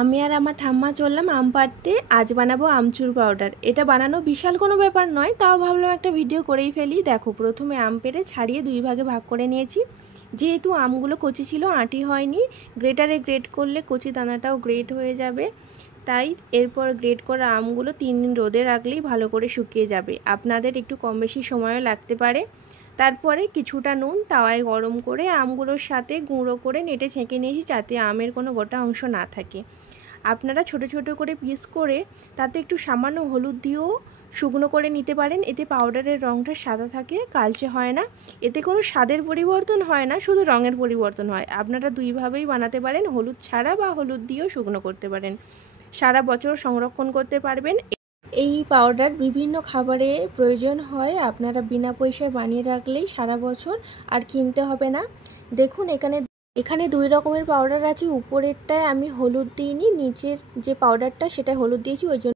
আমি আর আমার ঠাম্মা চললাম আম পাড়তে। আজ বানাবো আমচুর পাউডার। এটা বানানো বিশাল কোনো ব্যাপার নয়, তাও ভাবলাম একটা ভিডিও করেই ফেলি। দেখো, প্রথমে আম পেড়ে ছাড়িয়ে দুই ভাগে ভাগ করে নিয়েছি। যেহেতু আমগুলো কচি ছিল, আঁটি হয়নি, গ্রেটারে গ্রেট করলে কচি দানাটাও গ্রেট হয়ে যাবে। তাই এরপর গ্রেট করা আমগুলো 3 দিন রোদে রাখলেই ভালো করে শুকিয়ে যাবে। আপনাদের একটু কম বেশি সময়ও লাগতে পারে। তারপরে কিছুটা নুন তাওয়ায় গরম করে আমগুলোর সাথে গুঁড়ো করে নেটে ছেঁকে নিয়েছি, যাতে আমের কোনো গোটা অংশ না থাকে। আপনারা ছোট ছোট করে পিস করে তাতে একটু সামান্য হলুদ দিয়েও শুকনো করে নিতে পারেন। এতে পাউডারের রঙটা সাদা থাকে, কালচে হয় না। এতে কোনো স্বাদের পরিবর্তন হয় না, শুধু রঙের পরিবর্তন হয়। আপনারা দুইভাবেই বানাতে পারেন, হলুদ ছাড়া বা হলুদ দিয়েও শুকনো করতে পারেন। সারা বছর সংরক্ষণ করতে পারবেন। এই পাউডার বিভিন্ন খাবারে প্রয়োজন হয়। আপনারা বিনা পয়সায় বানিয়ে রাখলেই সারা বছর আর কিনতে হবে না। দেখুন, এখানে 2 রকমের পাউডার আছে। উপরেরটায় আমি হলুদ দিইনি, নিচের যে পাউডারটা সেটা হলুদ দিয়েছি, ওই জন্য